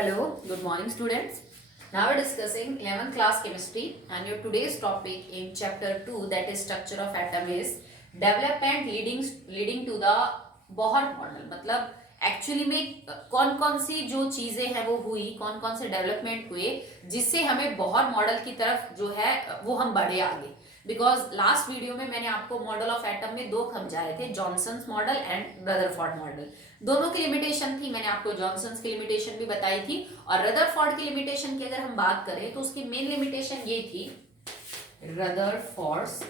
Hello, good morning students. Now we're discussing 11th class chemistry and your today's topic in chapter 2 that is structure of atom is development leading to the Bohr model. मतलब actually में कौन कौन सी जो चीजें हैं वो हुई, कौन कौन से डेवलपमेंट हुए जिससे हमें बोहर मॉडल की तरफ जो है वो हम बढ़े आगे। बिकॉज लास्ट वीडियो में मैंने आपको मॉडल ऑफ एटम में दो समझाए थे, Johnson's model and Rutherford model. दोनों की लिमिटेशन थी, मैंने आपको जॉनसन्स की लिमिटेशन भी बताई थी और रदरफोर्ड की लिमिटेशन की अगर हम बात करें तो उसकी मेन लिमिटेशन ये थी, Rutherford's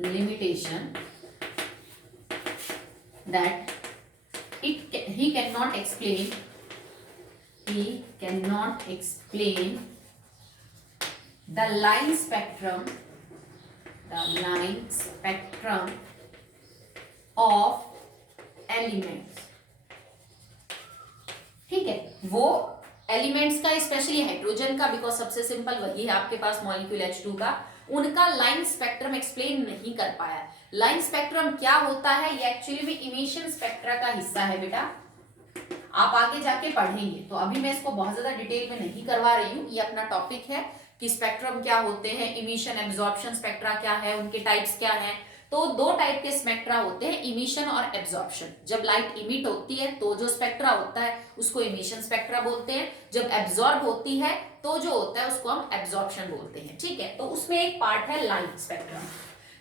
limitation that he cannot explain the line spectrum of elements। ठीक है, वो एलिमेंट्स का स्पेशली हाइड्रोजन का, बिकॉज सबसे सिंपल वही है आपके पास मॉलिक्यूल H2 का, उनका लाइन स्पेक्ट्रम एक्सप्लेन नहीं कर पाया। लाइन स्पेक्ट्रम क्या होता है, ये एक्चुअली में इमिशन स्पेक्ट्रा का हिस्सा है बेटा, आप आगे जाके पढ़ेंगे। तो अभी मैं इसको बहुत ज्यादा डिटेल में नहीं करवा रही हूँ, ये अपना टॉपिक है कि स्पेक्ट्रम क्या होते हैं, इमिशन एब्जॉर्प्शन स्पेक्ट्रा क्या है, उनके टाइप्स क्या हैं। तो दो टाइप के स्पेक्ट्रा होते हैं, इमिशन और एब्जॉर्प्शन। जब लाइट इमिट होती है तो जो स्पेक्ट्रा होता है उसको इमिशन स्पेक्ट्रा बोलते हैं, जब एब्जॉर्ब होती है तो जो होता है उसको हम एब्जॉर्प्शन बोलते हैं। ठीक है, तो उसमें एक पार्ट है लाइन स्पेक्ट्रम।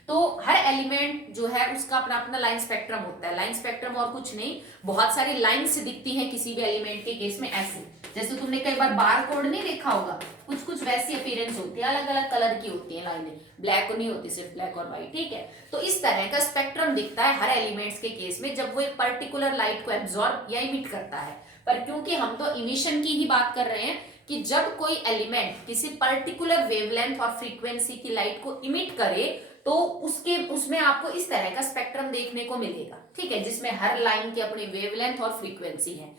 तो हर एलिमेंट जो है उसका अपना अपना लाइन स्पेक्ट्रम होता है। लाइन स्पेक्ट्रम और कुछ नहीं, बहुत सारी लाइंस दिखती हैं किसी भी एलिमेंट के केस में ऐसे, जैसे तुमने कई बार बार कोड नहीं देखा होगा, कुछ कुछ वैसी अपीयरेंस होती है, अलग अलग कलर की होती है लाइनें, ब्लैक नहीं होती, सिर्फ ब्लैक और व्हाइट। ठीक है, तो इस तरह का स्पेक्ट्रम दिखता है हर एलिमेंट्स के केस में जब वो एक पर्टिकुलर लाइट को एब्जॉर्ब या इमिट करता है। पर क्योंकि हम तो इमिशन की ही बात कर रहे हैं कि जब कोई एलिमेंट किसी पर्टिकुलर वेवलेंथ और फ्रीक्वेंसी की लाइट को इमिट करे तो उसमें आपको इस तरह का स्पेक्ट्रम देखने को मिलेगा। ठीक है, जिसमें हर लाइन की अपनी वेवलेंथ और फ्रीक्वेंसी है।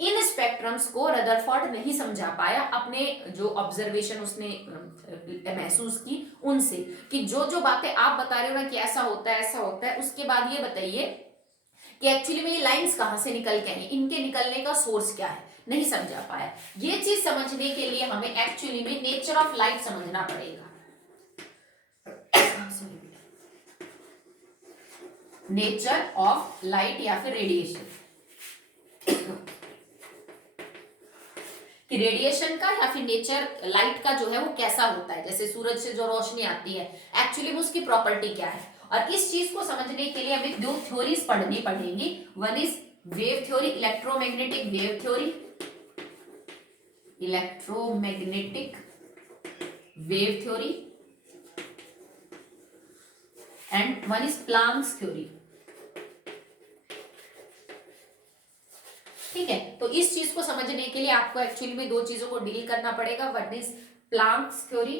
इन स्पेक्ट्रम्स को रदरफोर्ड नहीं समझा पाया अपने जो ऑब्जर्वेशन उसने महसूस की उनसे, कि जो जो बातें आप बता रहे हो ना कि ऐसा होता है ऐसा होता है, उसके बाद ये बताइए कि एक्चुअली में ये लाइंस कहां से निकल के आई, इनके निकलने का सोर्स क्या है, नहीं समझा पाया। ये चीज समझने के लिए हमें एक्चुअली में नेचर ऑफ लाइट समझना पड़ेगा। नेचर ऑफ लाइट या फिर रेडिएशन, कि रेडिएशन का या फिर नेचर लाइट का जो है वो कैसा होता है, जैसे सूरज से जो रोशनी आती है एक्चुअली में उसकी प्रॉपर्टी क्या है। और इस चीज को समझने के लिए हमें दो थ्योरीज पढ़नी पड़ेंगी। One is wave theory, electromagnetic wave theory, electromagnetic wave theory, and one is Planck's theory. ठीक है, तो इस चीज को समझने के लिए आपको एक्चुअली में दो चीजों को डील करना पड़ेगा। वन इज प्लांक्स थ्योरी,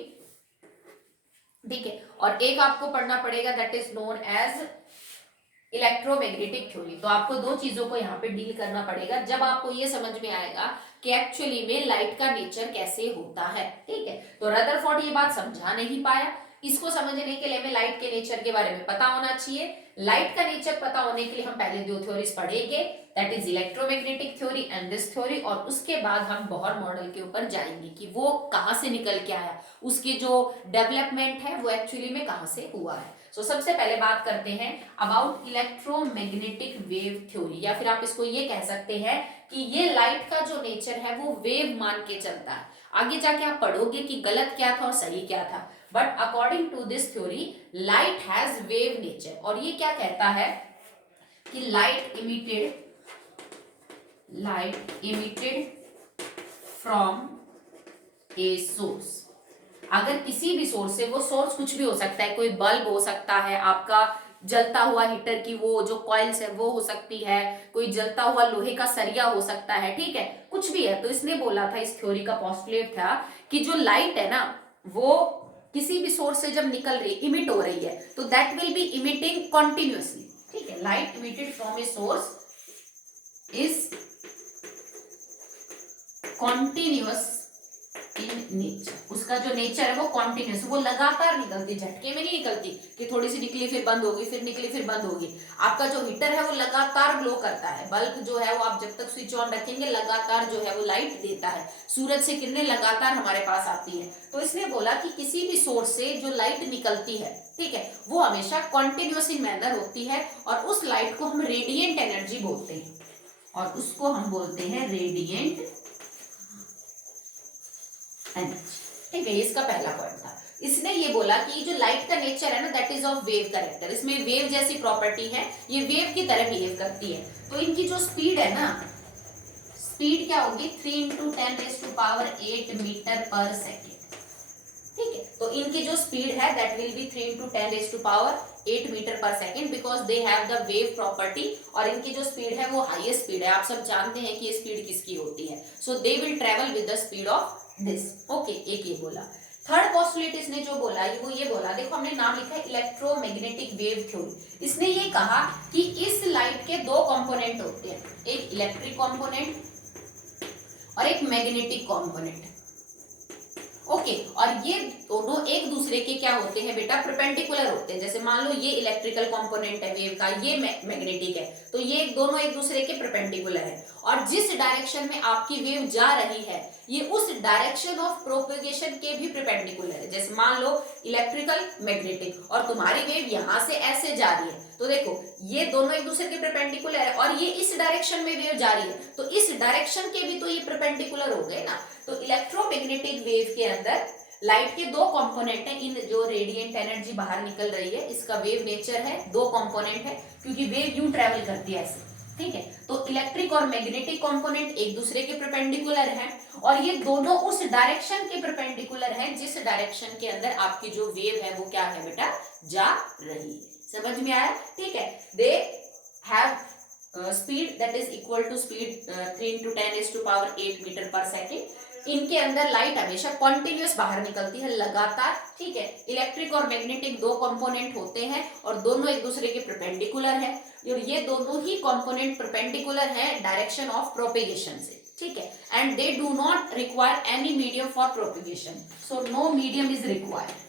ठीक है, और एक आपको पढ़ना पड़ेगा that is known as electromagnetic theory. तो आपको दो चीजों को यहाँ पे डील करना पड़ेगा, जब आपको ये समझ में आएगा कि एक्चुअली में लाइट का नेचर कैसे होता है। ठीक है, तो रदरफोर्ड ये बात समझा नहीं पाया। इसको समझने के लिए हमें लाइट के नेचर के बारे में पता होना चाहिए। लाइट का नेचर पता होने के लिए हम पहले दो थ्योरीज पढ़ेंगे, that is electromagnetic theory and this theory, और उसके बाद हम बोहर मॉडल के ऊपर जाएंगे कि वो कहां से निकल के आया, उसकी जो डेवलपमेंट है वो एक्चुअली में कहां से हुआ है। सो सबसे पहले बात करते हैं अबाउट इलेक्ट्रोमैग्नेटिक वेव थ्योरी, या फिर आप इसको ये कह सकते हैं कि ये लाइट का जो नेचर है वो वेव मान के चलता है। आगे जाके आप पढ़ोगे कि गलत क्या था और सही क्या था, but according to this theory light has wave nature. और ये क्या कहता है कि light emitted from a source. अगर किसी भी सोर्स से, वो सोर्स कुछ भी हो सकता है, कोई बल्ब हो सकता है, आपका जलता हुआ हीटर की वो जो कॉइल्स है वो हो सकती है, कोई जलता हुआ लोहे का सरिया हो सकता है, ठीक है, कुछ भी है। तो इसने बोला था, इस थ्योरी का पोस्टुलेट था कि जो लाइट है ना वो किसी भी सोर्स से जब निकल रही, इमिट हो रही है, तो that will B emitting continuously. ठीक है, light emitted from a source is continuous in nature, उसका जो नेचर है वो कॉन्टिन्यूस, वो लगातार निकलती, झटके में नहीं निकलती कि थोड़ी सी निकली फिर बंद होगी, फिर निकली फिर बंद होगी। आपका जो हीटर है वो लगातार ग्लो करता है, बल्ब जो है वो आप जब तक स्विच ऑन रखेंगे लगातार जो है वो लाइट देता है, सूरज से किरणें लगातार हमारे पास आती है। तो इसने बोला कि किसी भी सोर्स से जो लाइट निकलती है, ठीक है, वो हमेशा कॉन्टिन्यूस इन मैनर होती है, और उस लाइट को हम रेडिएंट एनर्जी बोलते हैं, और उसको हम बोलते हैं रेडिएंट एनर्जी। ठीक है, इसका पहला पॉइंट था। इसने ये बोला कि जो लाइट का नेचर है ना, that is of wave character, इसमें वेव जैसी प्रॉपर्टी है, ये वेव की तरह बिहेव करती है। तो इनकी जो स्पीड है ना, स्पीड क्या होगी, 3 इंटू 10⁸ मीटर पर सेकेंड। ठीक है, तो इनकी जो स्पीड है that will be 3 into 10⁸ metre per second, because they have the wave property, और इनकी जो स्पीड है वो हाईएस्ट स्पीड है। आप सब जानते हैं कि ये स्पीड किसकी होती है, so they will travel with the speed of this. Okay, एक ये बोला। थर्ड पोस्टुलेट इसने जो बोला वो ये बोला, देखो हमने नाम लिखा है इलेक्ट्रोमैग्नेटिक वेव थ्योरी। इसने ये कहा कि इस लाइट के दो कंपोनेंट होते हैं, एक इलेक्ट्रिक कंपोनेंट और एक मैग्नेटिक कंपोनेंट। ओके, और ये दोनों एक दूसरे के क्या होते हैं बेटा, परपेंडिकुलर होते हैं। जैसे मान लो ये इलेक्ट्रिकल कंपोनेंट है वेव का, ये मैग्नेटिक है, तो ये दोनों एक दूसरे के परपेंडिकुलर है, और जिस डायरेक्शन में आपकी वेव जा रही है ये उस डायरेक्शन ऑफ प्रोपेगेशन के भी परपेंडिकुलर है। जैसे मान लो इलेक्ट्रिकल मैग्नेटिक, और तुम्हारी वेव यहां से ऐसे जा रही है, तो देखो ये दोनों एक दूसरे के परपेंडिकुलर है, और ये इस डायरेक्शन में वेव जा रही है, तो इस डायरेक्शन के भी तो ये परपेंडिकुलर हो गए ना। तो इलेक्ट्रोमैग्नेटिक वेव के अंदर लाइट के दो कंपोनेंट हैं, इन जो रेडिएंट एनर्जी बाहर निकल रही है इसका वेव नेचर है, दो कंपोनेंट है, क्योंकि वेव यूं ट्रेवल करती है ऐसे। ठीक है, तो इलेक्ट्रिक और मैग्नेटिक कंपोनेंट एक दूसरे के परपेंडिकुलर हैं, और ये दोनों उस डायरेक्शन के परपेंडिकुलर हैं जिस डायरेक्शन के अंदर आपकी जो वेव है वो क्या है बेटा, जा रही है। समझ में आया? ठीक है, they have speed that is equal to speed 3 into 10⁸ metre per second. इनके अंदर लाइट हमेशा कॉन्टिन्यूस बाहर निकलती है, लगातार। ठीक है, इलेक्ट्रिक और मैग्नेटिक दो कंपोनेंट होते हैं और दोनों एक दूसरे के परपेंडिकुलर है, और ये दोनों ही कंपोनेंट परपेंडिकुलर है डायरेक्शन ऑफ प्रोपेगेशन से। ठीक है, and they do not require any medium for propagation, so no medium is required.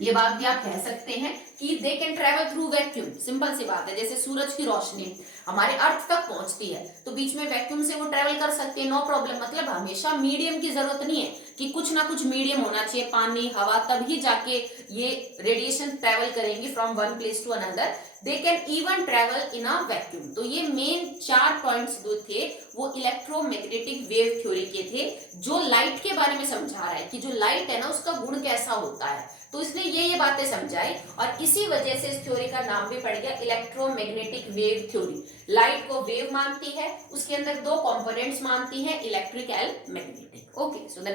ये बात भी आप कह सकते हैं कि they can travel through vacuum. Simple सी बात है, जैसे सूरज की रोशनी हमारे अर्थ तक पहुंचती है तो बीच में वैक्यूम से वो ट्रेवल कर सकते हैं, नो प्रॉब्लम। मतलब हमेशा मीडियम की जरूरत नहीं है कि कुछ ना कुछ मीडियम होना चाहिए, पानी हवा, तभी जाके ये रेडिएशन ट्रेवल करेंगी from one place to another. They can even travel in a vacuum. तो ये मेन 4 पॉइंट्स जो थे वो इलेक्ट्रोमैग्नेटिक वेव थ्योरी के थे, जो लाइट के बारे में समझा रहा है कि जो लाइट है ना उसका गुण कैसा होता है। तो इसने ये बातें समझाई, और इसी वजह से इस थ्योरी का नाम भी पड़ गया इलेक्ट्रोमैग्नेटिक वेव थ्योरी। लाइट को वेव मानती है, उसके अंदर दो कंपोनेंट्स मानती है, electric and magnetic. Okay, so the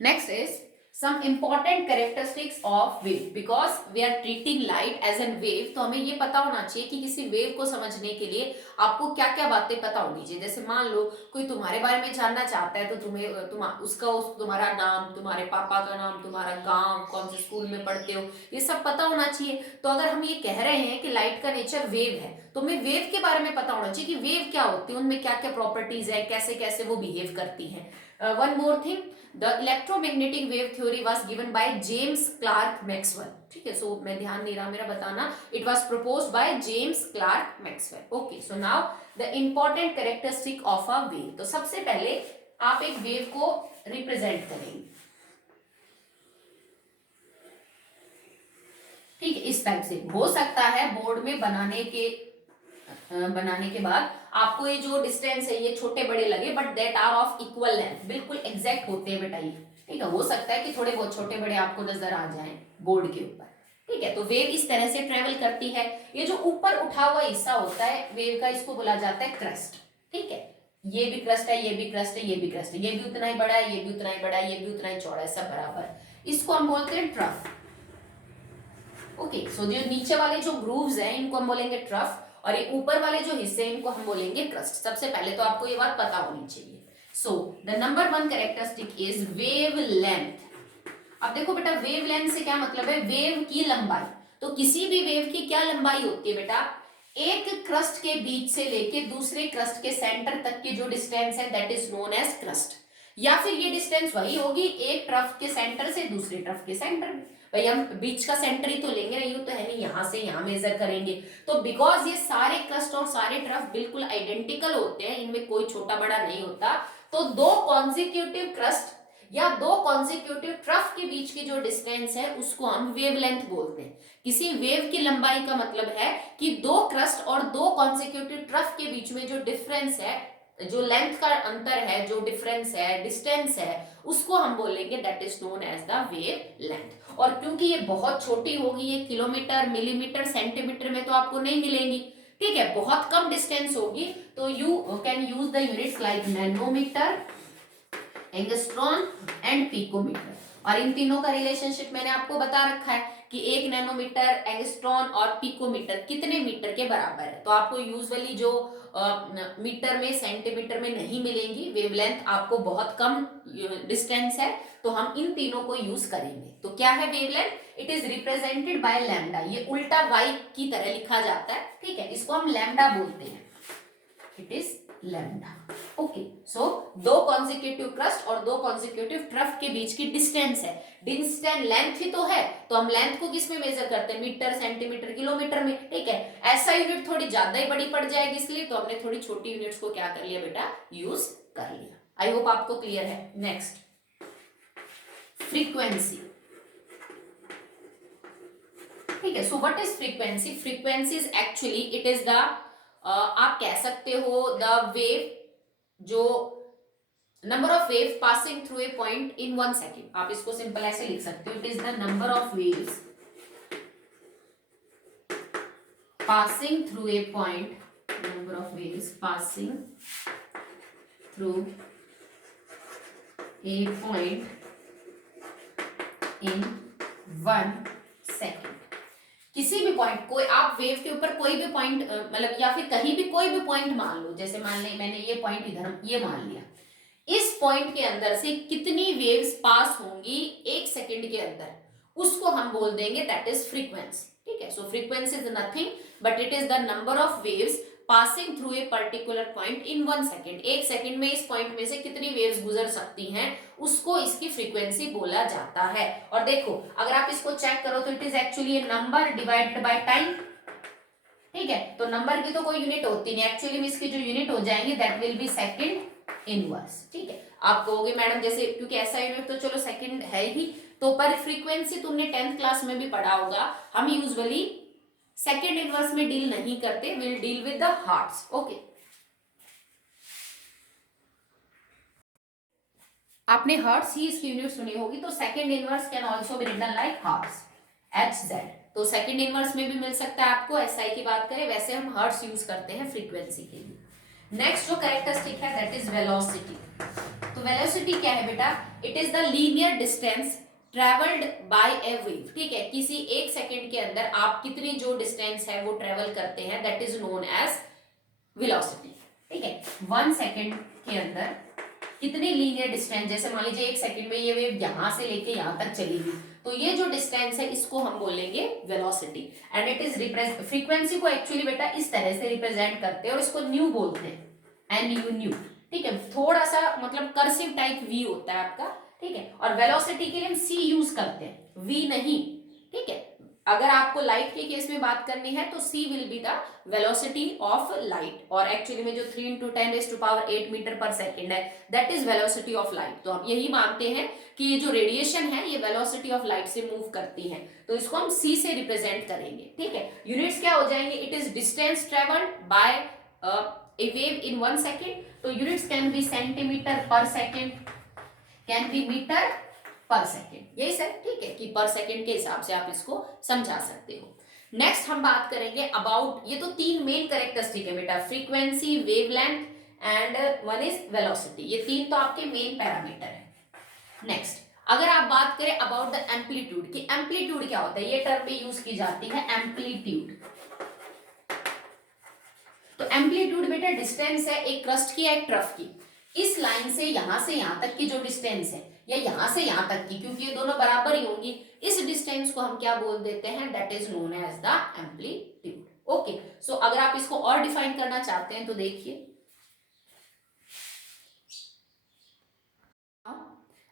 next is some important characteristics of wave, because we are treating light as a wave। तो हमें ये पता होना चाहिए कि किसी वेव को समझने के लिए आपको क्या क्या बातें पता होनी चाहिए। जैसे मान लो कोई तुम्हारे बारे में जानना चाहता है, तो तुम्हारा नाम, तुम्हारे पापा का नाम, तुम्हारा गांव, कौन से स्कूल में पढ़ते हो, ये सब पता होना चाहिए। तो अगर हम ये कह रहे हैं कि लाइट का नेचर वेव है, तो हमें वेव के बारे में पता होना चाहिए कि वेव क्या होती है, उनमें क्या क्या प्रॉपर्टीज है, कैसे कैसे वो बिहेव करती है। One more thing, The electromagnetic wave theory was given by James Clerk Maxwell। ठीक है, सो मैं ध्यान नहीं रहा मेरा बताना, it was proposed by James Clerk Maxwell। Okay, so now the important characteristic of a wave। तो सबसे पहले आप एक वेव को रिप्रेजेंट करेंगे। ठीक है, इस टाइप से हो सकता है बोर्ड में बनाने के बाद आपको ये जो डिस्टेंस है ये छोटे बड़े लगे, but that are of equal length, बिल्कुल एग्जैक्ट होते हैं बेटा ये। ठीक है, हो सकता है कि थोड़े बहुत छोटे बड़े आपको नजर आ जाएं बोर्ड के ऊपर। ठीक है, तो वेव इस तरह से ट्रेवल करती है। ये जो ऊपर उठा हुआ हिस्सा होता है वेव का, इसको बोला जाता है क्रस्ट। ठीक है, ये भी क्रस्ट है, ये भी क्रस्ट है, ये भी क्रस्ट है, ये भी उतना ही बड़ा है, ये भी उतना ही बड़ा है, ये भी उतना ही चौड़ा है, सब बराबर। इसको हम बोलते हैं ट्रफ। ओके, सो जो नीचे वाले जो ग्रूव्स हैं इनको हम बोलेंगे ट्रफ, और ये ऊपर वाले जो हिस्से हैं इनको हम बोलेंगे क्रस्ट। सबसे पहले तो आपको ये बात पता होनी चाहिए। So the number 1 characteristic is wave length. अब देखो बेटा, वेव लेंथ से क्या मतलब है, वेव की लंबाई। तो किसी भी वेव की क्या लंबाई होती है बेटा, एक क्रस्ट के बीच से लेके दूसरे क्रस्ट के सेंटर तक की जो डिस्टेंस है that is known as crust. या फिर ये डिस्टेंस वही होगी एक ट्रफ के सेंटर से दूसरे ट्रफ के सेंटर में। भाई हम बीच का सेंटर ही तो लेंगे ना, यूं तो है नहीं यहां से यहां मेजर करेंगे। तो बिकॉज ये सारे क्रस्ट और सारे ट्रफ बिल्कुल आइडेंटिकल होते हैं, इनमें कोई छोटा बड़ा नहीं होता, तो दो कॉन्जिक्यूटिव क्रस्ट या दो कॉन्जिक्यूटिव ट्रफ के बीच की जो डिस्टेंस है उसको हम वेवलेंथ बोलते हैं। किसी वेव की लंबाई का मतलब है कि दो क्रस्ट और दो कॉन्जिक्यूटिव ट्रफ के बीच में जो डिफरेंस है, जो लेंथ का अंतर है, जो डिफरेंस है, डिस्टेंस है, उसको हम बोलेंगे that is known as the wavelength. और क्योंकि ये बहुत छोटी होगी, ये किलोमीटर, मिलीमीटर, सेंटीमीटर में तो आपको नहीं मिलेंगी, ठीक है, बहुत कम डिस्टेंस होगी, तो you can use the units like nanometre, angstrom and picometre. और इन तीनों का रिलेशनशिप मैंने आपको बता रखा है कि एक नैनोमीटर, एंगस्ट्रॉन और पिकोमीटर कितने मीटर के बराबर है। तो आपको यूजुअली जो मीटर में, सेंटीमीटर में नहीं मिलेंगी, वेवलेंथ आपको बहुत कम डिस्टेंस है, तो हम इन तीनों को यूज करेंगे। तो क्या है wavelength? It is represented by lambda. ये उल्टा वाई की तरह लिखा जाता है, ठीक है, इसको हम लैम्डा बोलते हैं, इट इज लैम्डा। ओके, सो दो कॉन्जिक्यूटिव क्रस्ट और दो कॉन्जिक्यूटिव ट्रफ के बीच की डिस्टेंस है, डिस्टेंस लेंथ ही तो है, तो हम लेंथ को किस में मेजर करते हैं? मीटर, सेंटीमीटर, किलोमीटर में, ठीक है। ऐसा यूनिट थोड़ी ज्यादा ही बड़ी पड़ जाएगी, इसलिए तो हमने थोड़ी छोटी यूनिट्स को क्या कर लिया बेटा, यूज कर लिया। आई होप आपको क्लियर है। नेक्स्ट, फ्रीक्वेंसी, ठीक है। So what is frequency? Frequency is actually, it is the आप कह सकते हो द वेव, जो number of wave passing through a point in 1 second. आप इसको सिंपल ऐसे लिख सकते हो, it is the number of waves passing through a point, number of waves passing through a point in 1 second. किसी भी point, कोई आप वेव के ऊपर कोई भी पॉइंट मतलब या फिर कहीं भी कोई भी पॉइंट मान लो, जैसे मान ले मैंने ये पॉइंट इधर ये मान लिया, इस पॉइंट के अंदर से कितनी वेव्स पास होंगी 1 सेकंड के अंदर, उसको हम बोल देंगे दैट इज फ्रीक्वेंसी, ठीक है। So frequency is nothing but it is the number of waves passing through a particular point in 1 second. 1 second में इस पॉइंट में से कितनी वेव्स गुजर सकती हैं, उसको इसकी फ्रीक्वेंसी बोला जाता है। और देखो अगर आप इसको चेक करो तो it is actually A number divided by time, ठीक है। तो नंबर की तो कोई यूनिट होती नहीं, एक्चुअली में इसकी जो यूनिट हो जाएंगी that will B second inverse, ठीक है। आप कहोगे मैडम जैसे, क्योंकि ऐसा यूनिट तो चलो सेकंड है ही, तो पर फ्रीक्वेंसी तुमने 10th क्लास में भी पढ़ा होगा, हम यूजुअली सेकंड इनवर्स में डील नहीं करते, will deal with the hertz, okay. आपने हर्ट्ज ही इसकी यूनिट सुनी होगी, तो second inverse can also be written like hertz, HZ। तो सेकंड इनवर्स में भी मिल सकता है आपको, SI की बात करें, वैसे हम हर्ट्ज यूज करते हैं फ्रीक्वेंसी के लिए। नेक्स्ट जो कैरेक्टरिस्टिक है दैट इज वेलोसिटी। तो वेलोसिटी क्या है बेटा? It is the linear distance travelled by A wave, ठीक है। किसी 1 सेकेंड के अंदर आप कितनी जो डिस्टेंस है वो ट्रेवल करते हैं, that is known as velocity, ठीक है। 1 सेकेंड के अंदर कितनी लीनियर डिस्टेंस, जैसे मान लीजिए 1 सेकेंड में ये वेव यहां से लेके यहां तक चलेगी, तो ये जो डिस्टेंस है इसको हम बोलेंगे velocity. And it is represent, frequency को एक्चुअली बेटा इस तरह से रिप्रेजेंट करते हैं और इसको न्यू बोलते हैं, NU, न्यू, ठीक है। थोड़ा सा मतलब कर्सिव टाइप V होता है आपका, ठीक है। और वेलोसिटी के लिए हम C यूज करते हैं, V नहीं, ठीक है। अगर आपको लाइट के केस में बात करनी है तो C will be the velocity of light, और एक्चुअली में जो 3 × 10⁸ मीटर पर सेकेंड है that is velocity of light. तो हम यही मानते हैं कि ये जो रेडिएशन है ये वेलोसिटी ऑफ लाइट से मूव करती है, तो इसको हम C से रिप्रेजेंट करेंगे, ठीक है। यूनिट्स क्या हो जाएंगे? It is distance travelled by A wave in 1 second, तो यूनिट्स कैन बी सेंटीमीटर पर second, can be metre per second, यही सर, ठीक है, कि पर सेकेंड के हिसाब से आप इसको समझा सकते हो। नेक्स्ट हम बात करेंगे अबाउट, ये तो 3 मेन कैरेक्टरिस्टिक है बेटा, frequency, wavelength and one is velocity, ये 3 तो आपके मेन पैरामीटर है। नेक्स्ट अगर आप बात करें अबाउट द एम्पलीट्यूड, कि एम्पलीट्यूड क्या होता है, ये टर्म भी यूज की जाती है एम्पलीट्यूड। तो एम्पलीट्यूड बेटा डिस्टेंस है एक क्रस्ट की या एक ट्रफ की, इस लाइन से यहां तक की जो डिस्टेंस है या यहां से यहां तक की, क्योंकि ये दोनों बराबर ही होंगी, इस डिस्टेंस को हम क्या बोल देते हैं, that is known as the amplitude. Okay, so अगर आप इसको और डिफाइन करना चाहते हैं तो देखिए,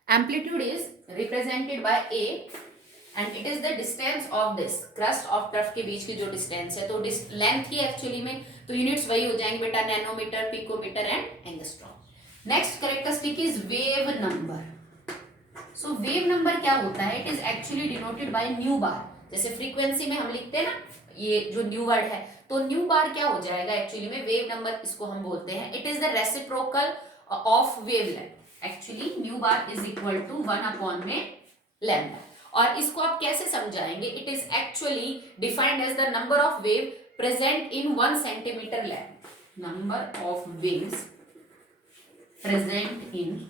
amplitude is represented by a and it is the distance of this crust of turf के बीच की जो distance है, तो लेंथ ही एक्चुअली में, तो यूनिट्स वही हो जाएंगे बेटा, nanometre, picometre and angstrom. Next characteristic is wave number. So wave number क्या होता है, it is actually denoted by nu bar. जैसे फ्रीक्वेंसी में हम लिखते हैं ना, ये जो न्यू वर्ड है, तो न्यू बार क्या हो जाएगा एक्चुअली में, वेव नंबर इसको हम बोलते हैं। It is the reciprocal of wavelength. Actually nu bar is equal to 1 upon में लैम्डा। और इसको आप कैसे समझाएंगे, it is actually defined as the number of wave present in 1 centimetre length. Number of waves present in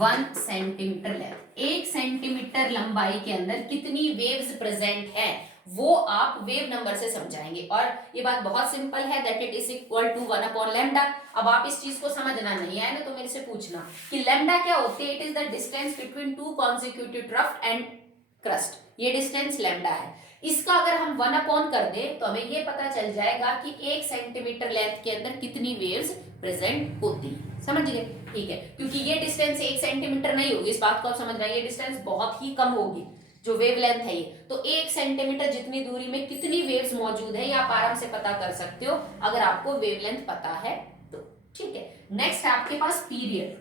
1 centimetre length. 1 centimetre लंबाई के अंदर कितनी वेव्स प्रेजेंट है, वो आप वेव नंबर से समझाएंगे। और ये बात बहुत सिंपल है, that it is equal to 1 upon lambda. अब आप इस चीज को समझना नहीं है ना, तो मेरे से पूछना कि लैम्डा क्या होती है। It is the distance between two consecutive trough and crust, ये डिस्टेंस लैम्डा है। इसका अगर हम 1 अपॉन कर दें तो हमें ये पता चल जाएगा कि 1 सेंटीमीटर लेंथ के अंदर कितनी वेव्स प्रेजेंट होती है। समझ गए, ठीक है, क्योंकि ये डिस्टेंस 1 सेंटीमीटर नहीं होगी, इस बात को आप समझ रहे हैं, ये डिस्टेंस बहुत ही कम होगी जो वेव लेंथ है ये। तो 1 सेंटीमीटर जितनी दूरी में कितनी वेव्स मौजूद है, ये आप आराम से पता कर सकते हो अगर आपको वेव लेंथ पता है तो, ठीक है। नेक्स्ट आपके पास पीरियड,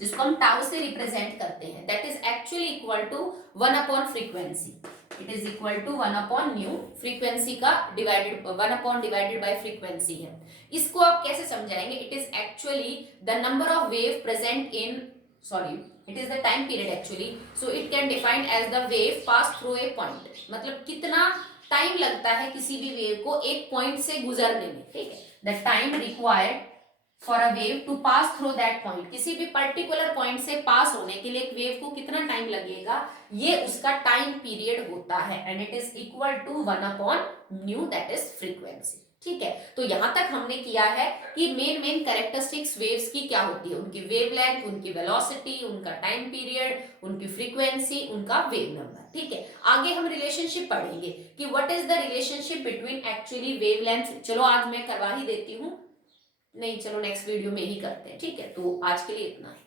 जिसको हम टाउ से रिप्रेजेंट करते हैं, that is actually equal to 1 upon frequency. It is equal to 1 upon nu, frequency का divided 1 upon divided by frequency है। इसको आप कैसे समझाएंगे, it is actually the number of wave present in, sorry, it is the time period actually, so it can define as the wave pass through a point. मतलब कितना time लगता है किसी भी वेव को एक पॉइंट से गुजरने में, ठीक है, the time required for a wave to pass through that point. किसी भी पर्टिकुलर पॉइंट से पास होने के लिए एक वेव को कितना टाइम लगेगा, ये उसका टाइम पीरियड होता है, and it is equal to 1 upon nu, that is frequency. ठीक है, तो यहां तक हमने किया है कि मेन कैरेक्टरिस्टिक्स वेव्स की क्या होती है, उनकी वेवलेंथ, उनकी वेलोसिटी, उनका टाइम पीरियड, उनकी फ्रीक्वेंसी, उनका वेव नंबर। ठीक है, आगे हम रिलेशनशिप पढ़ेंगे कि what is the relationship between actually wavelength. चलो आज मैं करवा ही देती हूँ, नहीं चलो नेक्स्ट वीडियो में ही करते हैं, ठीक है। तो आज के लिए इतना है।